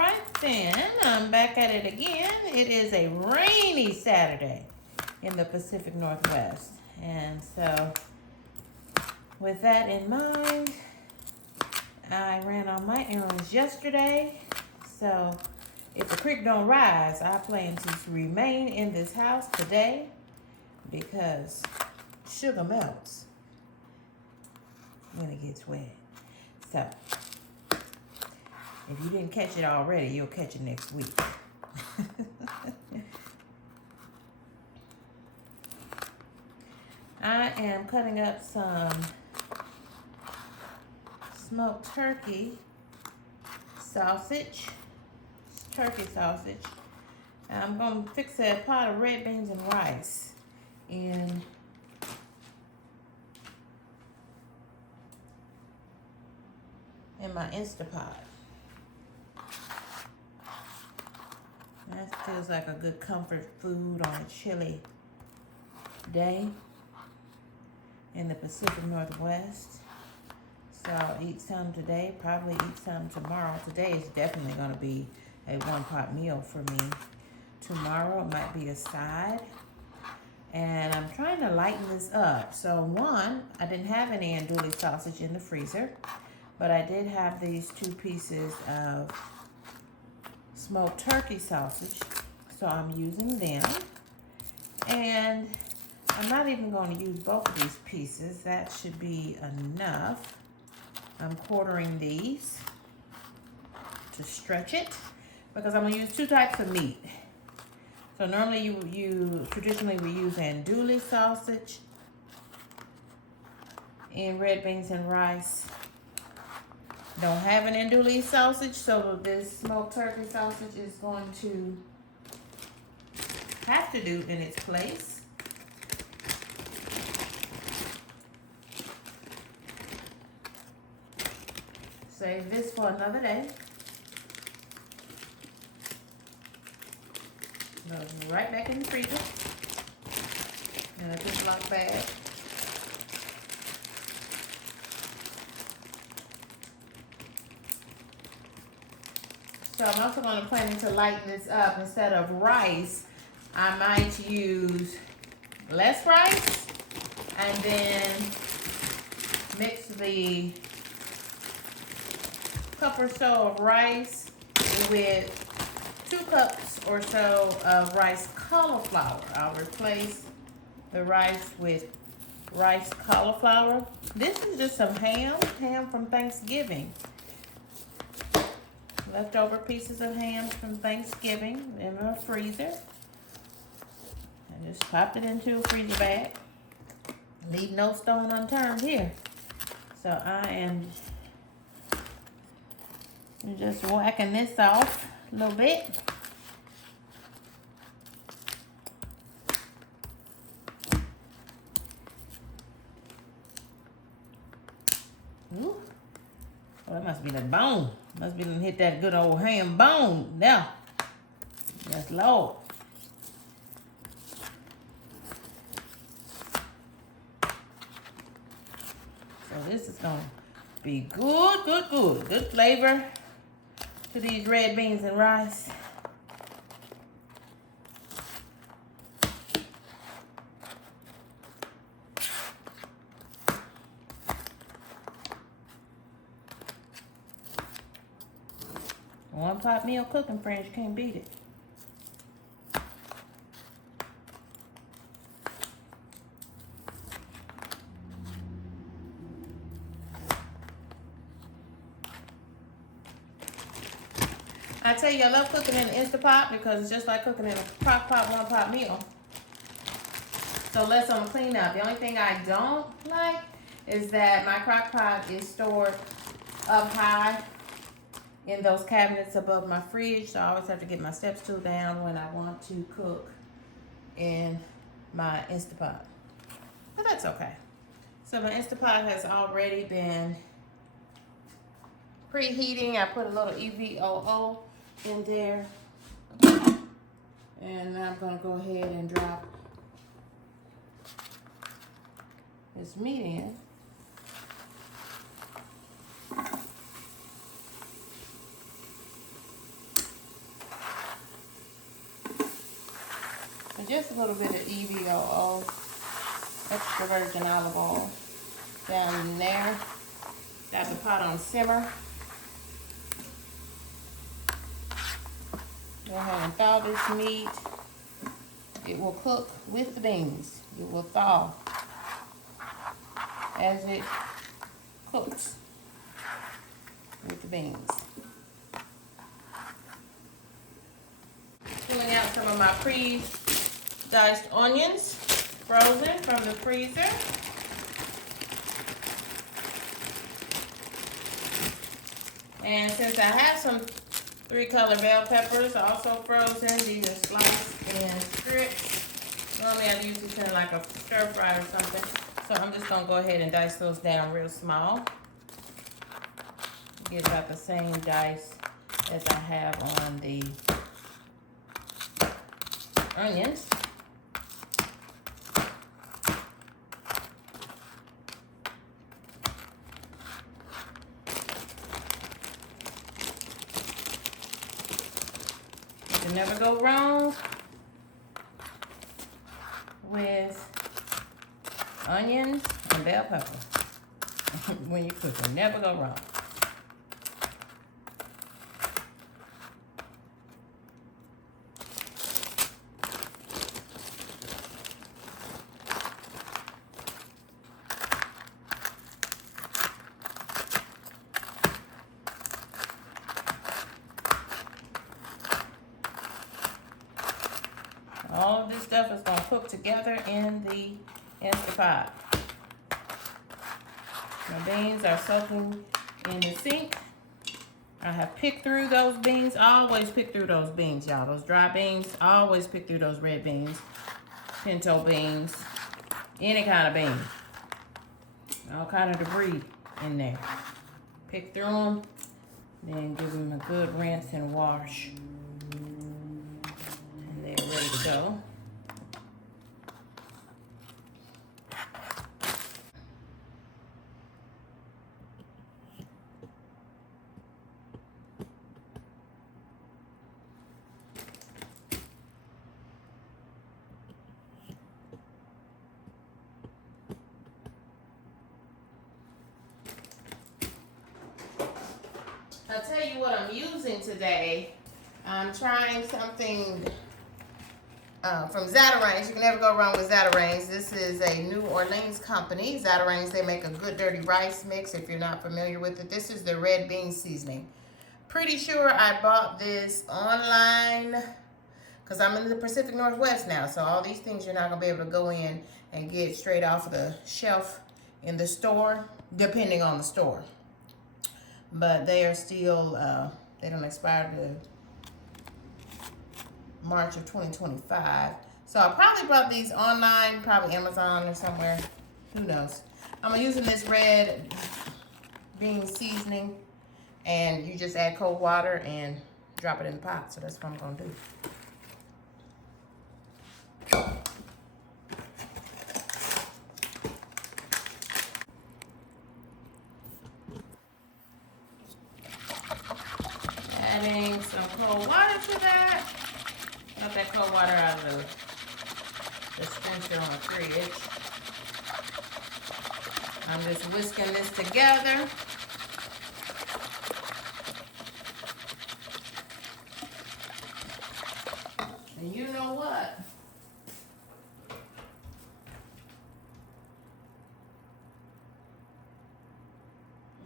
right then, I'm back at it again. It is a rainy Saturday in the Pacific Northwest. And so, with that in mind, I ran on my errands yesterday. So, if the creek don't rise, I plan to remain in this house today because sugar melts when it gets wet. So, if you didn't catch it already, you'll catch it next week. I am cutting up some smoked turkey sausage. Turkey sausage. I'm going to fix a pot of red beans and rice in my Instapot. That feels like a good comfort food on a chilly day in the Pacific Northwest. So I'll eat some today, probably eat some tomorrow. Today is definitely going to be a one-pot meal for me. Tomorrow it might be a side. And I'm trying to lighten this up. So one, I didn't have any andouille sausage in the freezer, but I did have these 2 pieces of smoked turkey sausage, so I'm using them. And I'm not even going to use both of these pieces. That should be enough. I'm quartering these to stretch it because I'm going to use 2 types of meat. So normally traditionally we use andouille sausage in red beans and rice. Don't have an andouille sausage, so this smoked turkey sausage is going to have to do in its place. Save this for another day. Goes right back in the freezer in a Ziploc bag. So I'm also going to plan to lighten this up. Instead of rice, I might use less rice and then mix the cup or so of rice with 2 cups or so of rice cauliflower. I'll replace the rice with rice cauliflower. This is just some ham from Thanksgiving. Leftover pieces of ham from Thanksgiving in my freezer. I just popped it into a freezer bag. Leave no stone unturned here. So I am just whacking this off a little bit. Ooh. Oh, that must be the bone. Must be hit that good old ham bone now. That's low. So this is gonna be good. Good flavor to these red beans and rice. One-pot meal cooking, friends, you can't beat it. I tell you, I love cooking in the Instapot because it's just like cooking in a crock pot, one-pot meal. So less on the cleanup. The only thing I don't like is that my crock pot is stored up high in those cabinets above my fridge, so I always have to get my step stool down when I want to cook in my Instapot. But that's okay. So my Instapot has already been preheating. I put a little EVOO in there. And I'm going to go ahead and drop this meat in. just a little bit of EVOO, extra virgin olive oil, down in there. Got the pot on simmer. Go ahead and thaw this meat. It will cook with the beans. It will thaw as it cooks with the beans. Pulling out some of my pre-diced onions, frozen from the freezer. And since I have some 3-color bell peppers, also frozen, these are sliced in strips. Normally I use this in like a stir fry or something. So I'm just gonna go ahead and dice those down real small. Get about the same dice as I have on the onions. You can never go wrong with onions and bell pepper. When you cook them, never go wrong. All of this stuff is going to cook together in the Instant Pot. My beans are soaking in the sink. I have picked through those beans. I always pick through those beans, y'all. Those dry beans. I always pick through those red beans, pinto beans, any kind of bean. All kind of debris in there. Pick through them, then give them a good rinse and wash. They're ready to go. I'll tell you what I'm using today. I'm trying something from Zatarains. You can never go wrong with Zatarains. This is a New Orleans company. Zatarains, they make a good dirty rice mix if you're not familiar with it. This is the red bean seasoning. Pretty sure I bought this online because I'm in the Pacific Northwest now. So all these things you're not going to be able to go in and get straight off of the shelf in the store, depending on the store. But they are still, they don't expire to March of 2025. So I probably bought these online, probably Amazon or somewhere. Who knows? I'm using this red bean seasoning, and you just add cold water and drop it in the pot. So that's what I'm gonna do. Adding some cold water to that. Got that cold water out of the dispenser on the fridge. I'm just whisking this together. And you know what?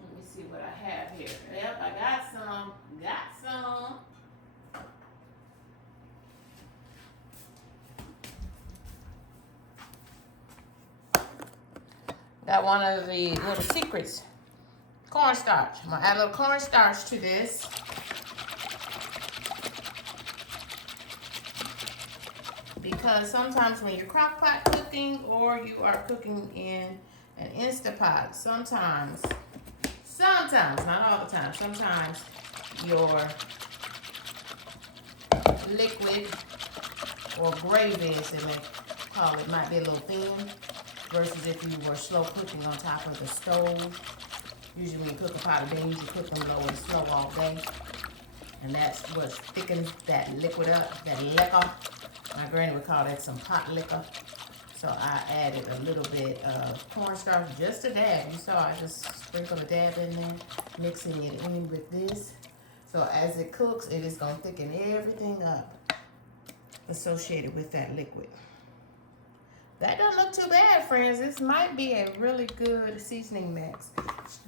Let me see what I have here. Yep, I got some. Got one of the little secrets, cornstarch. I'm gonna add a little cornstarch to this. Because sometimes when you're crock pot cooking or you are cooking in an Instant Pot, sometimes, not all the time, sometimes your liquid or gravy, as they may call it, might be a little thin versus if you were slow cooking on top of the stove. Usually when you cook a pot of beans, you cook them low and slow all day. And that's what thickens that liquid up, that liquor. My granny would call that some pot liquor. So I added a little bit of cornstarch, just a dab. You saw I just sprinkled a dab in there, mixing it in with this. So as it cooks, it is going to thicken everything up associated with that liquid. That doesn't look too bad, friends. This might be a really good seasoning mix.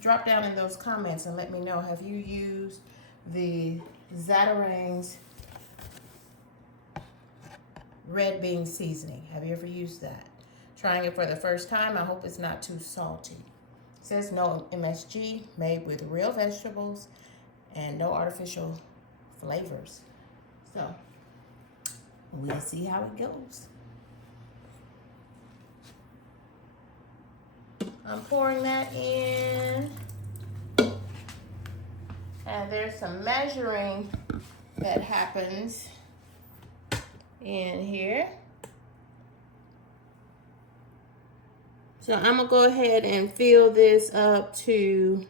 Drop down in those comments and let me know, have you used the Zatarains red bean seasoning? Have you ever used that? Trying it for the first time, I hope it's not too salty. It says no MSG, made with real vegetables and no artificial flavors. So we'll see how it goes. I'm pouring that in, and there's some measuring that happens in here. So I'm gonna go ahead and fill this up to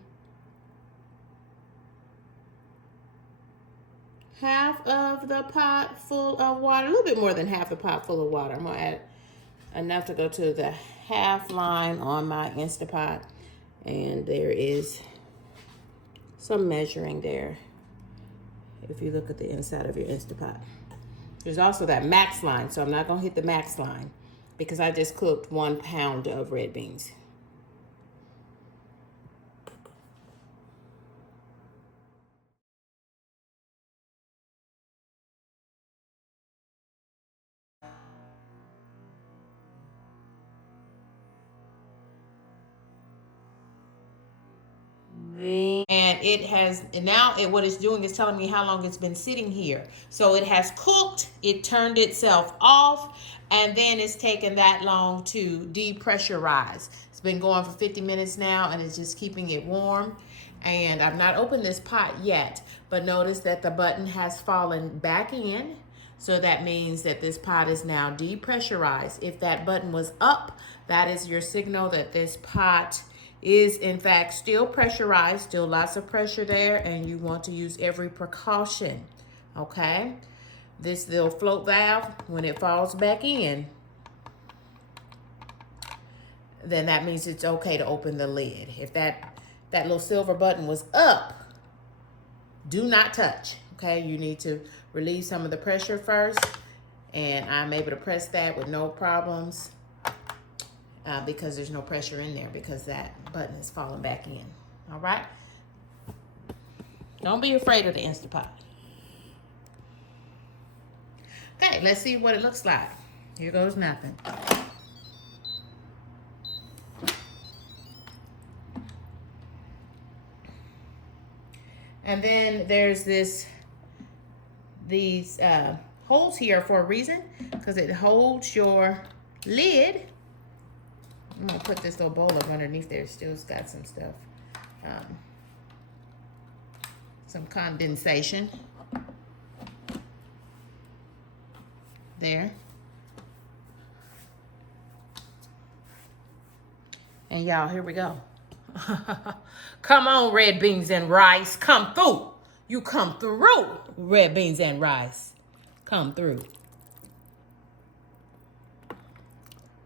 half of the pot full of water, a little bit more than half the pot full of water. I'm gonna add enough to go to the half line on my Instapot, and there is some measuring there if you look at the inside of your Instapot. There's also that max line, so I'm not gonna hit the max line because I just cooked 1 pound of red beans. And it has, and now what it's doing is telling me how long it's been sitting here. So it has cooked, it turned itself off, and then it's taken that long to depressurize. It's been going for 50 minutes now, and it's just keeping it warm. And I've not opened this pot yet, but notice that the button has fallen back in. So that means that this pot is now depressurized. If that button was up, that is your signal that this pot is in fact still pressurized, still lots of pressure there, and you want to use every precaution, okay? This little float valve, when it falls back in, then that means it's okay to open the lid. If that little silver button was up, do not touch, okay? You need to relieve some of the pressure first, and I'm able to press that with no problems. Because there's no pressure in there because that button is falling back in. All right? Don't be afraid of the Instapot. Okay, let's see what it looks like. Here goes nothing. And then there's these holes here for a reason, because it holds your lid. I'm gonna put this little bowl up underneath there. Still's got some stuff, some condensation there. And y'all, here we go. Come on, red beans and rice, come through. You come through, red beans and rice. Come through.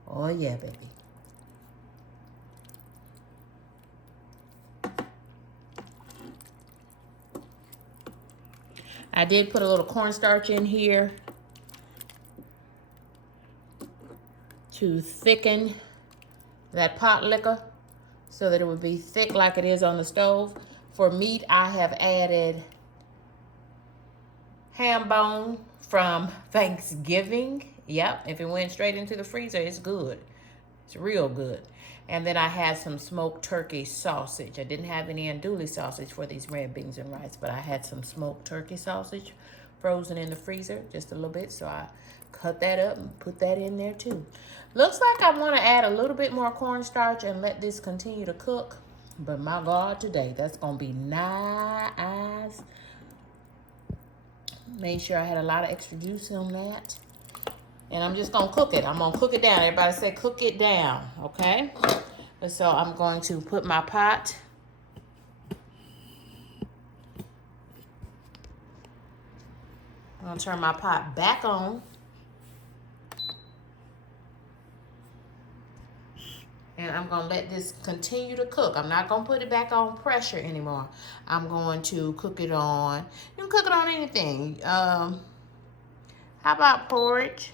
Oh yeah, baby. I did put a little cornstarch in here to thicken that pot liquor so that it would be thick like it is on the stove. For meat, I have added ham bone from Thanksgiving. Yep, if it went straight into the freezer, it's good. It's real good. And then I had some smoked turkey sausage. I didn't have any andouille sausage for these red beans and rice, but I had some smoked turkey sausage frozen in the freezer just a little bit. So I cut that up and put that in there too. Looks like I want to add a little bit more cornstarch and let this continue to cook. But my God, today, that's going to be nice. Made sure I had a lot of extra juice on that. And I'm just going to cook it. I'm going to cook it down. Everybody say cook it down, okay? And so I'm going to put my pot. I'm going to turn my pot back on. And I'm going to let this continue to cook. I'm not going to put it back on pressure anymore. I'm going to cook it on, you can cook it on anything. How about porridge?